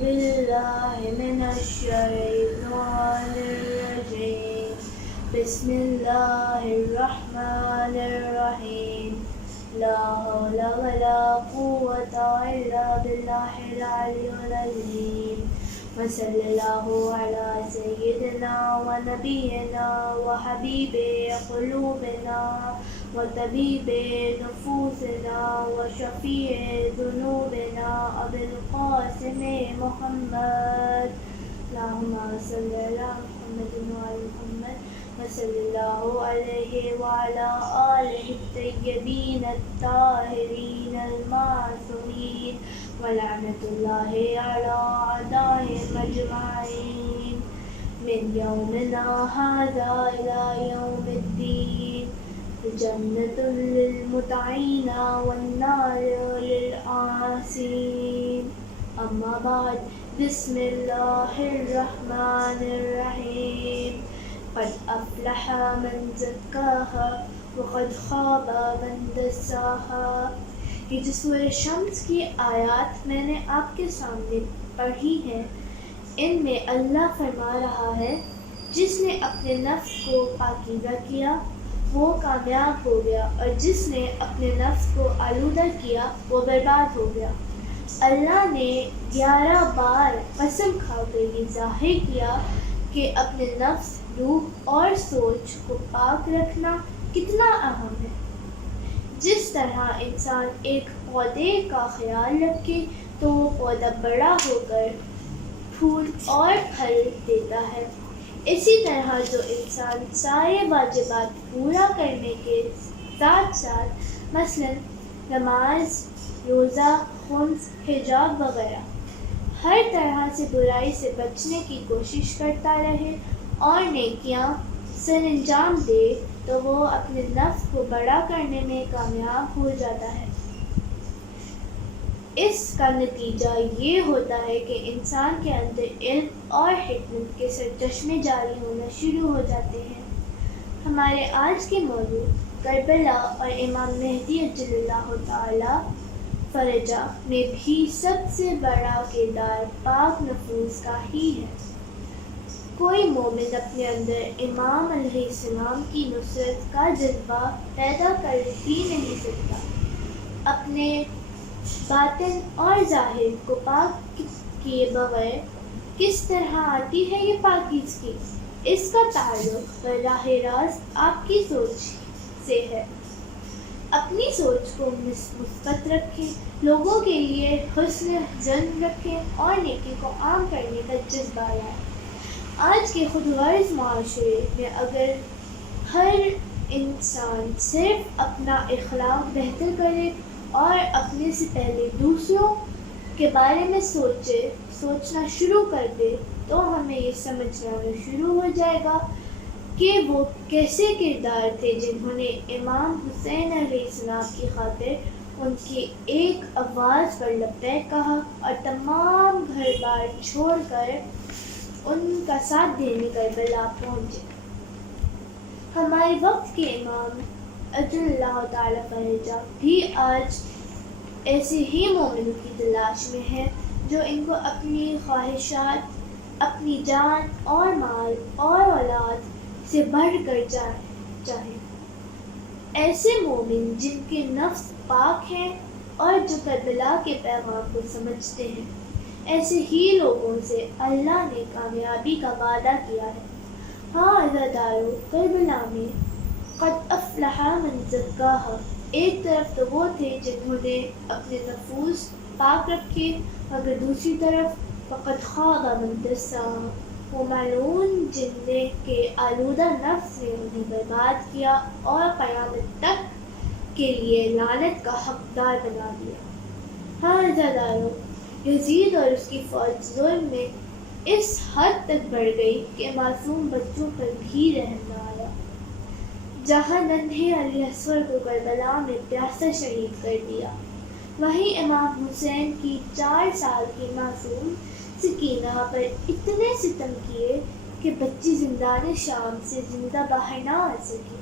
بالله من الشيطان الرجيم بسم الله الرحمن الرحيم لا حول ولا قوة إلا بالله العلي العظيم وصلى الله على سيدنا ونبينا وحبيب قلوبنا وطبيب نفوسنا وشفيع ذنوبنا أبي القاسم محمد اللهم صل على محمد وعلى محمد وصلى الله عليه وعلى آله الطيبين الطاهرين المعصومين ولعنة الله على أعدائهم أجمعين من يومنا هذا إلى يوم الدين جنة للمطيعين والنار للعاصين أما بعد بسم الله الرحمن الرحيم قد أفلح من زكاها وقد خاب من دساها. یہ جو سورہ شمس کی آیات میں نے آپ کے سامنے پڑھی ہیں، ان میں اللہ فرما رہا ہے جس نے اپنے نفس کو پاکیزہ کیا وہ کامیاب ہو گیا، اور جس نے اپنے نفس کو آلودہ کیا وہ برباد ہو گیا. اللہ نے 11 بار قسم کھا کر یہ ظاہر کیا کہ اپنے نفس، روح اور سوچ کو پاک رکھنا کتنا اہم ہے. جس طرح انسان ایک پودے کا خیال رکھے تو وہ پودا بڑا ہو کر پھول اور پھل دیتا ہے، اسی طرح جو انسان سارے واجبات پورا کرنے کے ساتھ ساتھ مثلا نماز، روزہ، خمس، حجاب وغیرہ ہر طرح سے برائی سے بچنے کی کوشش کرتا رہے اور نیکیاں سر انجام دے تو وہ اپنے نفس کو بڑا کرنے میں کامیاب ہو جاتا ہے. اس کا نتیجہ یہ ہوتا ہے کہ انسان کے اندر علم اور حکمت کے سرچشمے جاری ہونا شروع ہو جاتے ہیں. ہمارے آج کے موضوع کربلا اور امام مہدی عجل اللہ تعالی فرجہ میں بھی سب سے بڑا کردار پاک نفوس کا ہی ہے. کوئی مومن اپنے اندر امام علیہ السلام کی نصرت کا جذبہ پیدا کر ہی نہیں سکتا. اپنے باطن اور ظاہر کو پاک کیے بغیر کس طرح آتی ہے یہ پاکیزگی؟ اس کا تعلق براہ راست آپ کی سوچ سے ہے. اپنی سوچ کو مثبت رکھیں، لوگوں کے لیے حسن ظن رکھیں اور نیکی کو عام کرنے کا جذبہ لائیں. آج کے خود غرض معاشرے میں اگر ہر انسان صرف اپنا اخلاق بہتر کرے اور اپنے سے پہلے دوسروں کے بارے میں سوچنا شروع کر دے تو ہمیں یہ سمجھنا شروع ہو جائے گا کہ وہ کیسے کردار تھے جنہوں نے امام حسین علیہ السلام کی خاطر ان کی ایک آواز پر لبیک کہا اور تمام گھر بار چھوڑ کر ان کا ساتھ دینے کربلا پہنچے. ہمارے وقت کے امام عجل اللہ تعالی فرجہ بھی آج ایسے ہی مومنوں کی تلاش میں ہیں جو ان کو اپنی خواہشات، اپنی جان اور مال اور اولاد سے بڑھ کر چاہیں. ایسے مومن جن کے نفس پاک ہیں اور جو کربلا کے پیغام کو سمجھتے ہیں، ایسے ہی لوگوں سے اللہ نے کامیابی کا وعدہ کیا ہے. ہاں عزادارو، کربلا میں قد افلح من زکاہا، ایک طرف تو وہ تھے جنہوں نے اپنے نفوس پاک رکھے، مگر دوسری طرف فقد خاب من دساہا، وہ ملعون جن نے کہ آلودہ نفس نے انہیں برباد کیا اور قیامت تک کے لیے لعنت کا حقدار بنا دیا. ہاں عزادارو، یزید اور اس کی فوج ظلم میں اس حد تک بڑھ گئی کہ معصوم بچوں پر بھی رحم نہ آیا. جہاں ننھے علی اصغر کو کربلا میں پیاسا شہید کر دیا، وہیں امام حسین کی 4 سال کی معصوم سکینہ پر اتنے ستم کیے کہ بچی زندان شام سے زندہ باہر نہ آ سکی.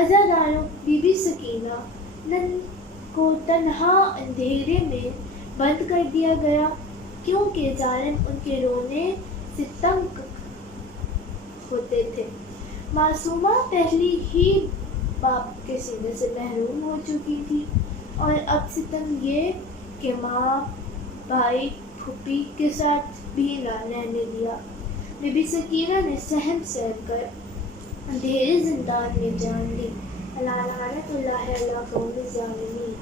عزاداروں، بی بی سکینہ نن کو تنہا اندھیرے میں بند کر دیا گیا کیونکہ ظالم ان کے رونے سے تنگ ہوتے تھے۔ معصومہ پہلی ہی باپ کے سینے سے محروم ہو چکی تھی، اور اب ستم یہ کہ ماں، بھائی، پھوپھی کے ساتھ بھی نہ رہنے دیا۔ بی بی سکینہ نے سہم سہ کر اندھیرے زندان میں جان لی۔ لعنت اللہ علی قوم الظالمین۔